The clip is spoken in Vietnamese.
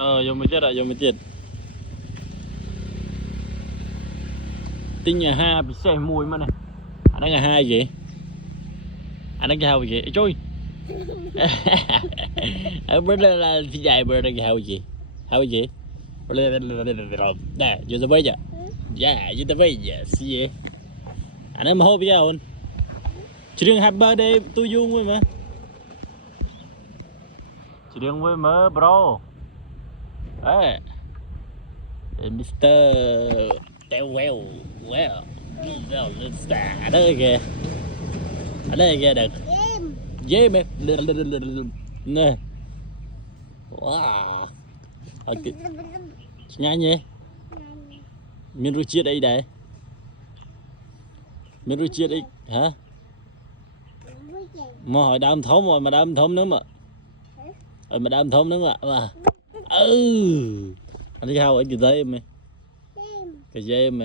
Vô mới chết vô mới chết. Tính nhà ha bị xe mùi mà này. Anh đang nhà hai gì? Anh đang cái hao gì? Trời. Ở bên đây là phi dài bên đây cái hao gì? Hao gì? Nè, vô tới bây giờ. Dạ, vô tới bây giờ. Gì? Anh em hô bây giờ hôn. Chỉ riêng happy birthday to you thôi mà. Chỉ riêng với mơ bro. Đấy. Mr. Well. Ở đây kìa. Ở đây kìa được. Dê mẹ. Nè. Wow. Nhanh nhỉ? Mình rút chiết đây đấy. Mình rút chiết đây hả? Mà hỏi đam thốn rồi mà đam thốn nữa mà. Mà đam thốn nữa mà. Anh đi hao ở gì đấy em. Cái dê em.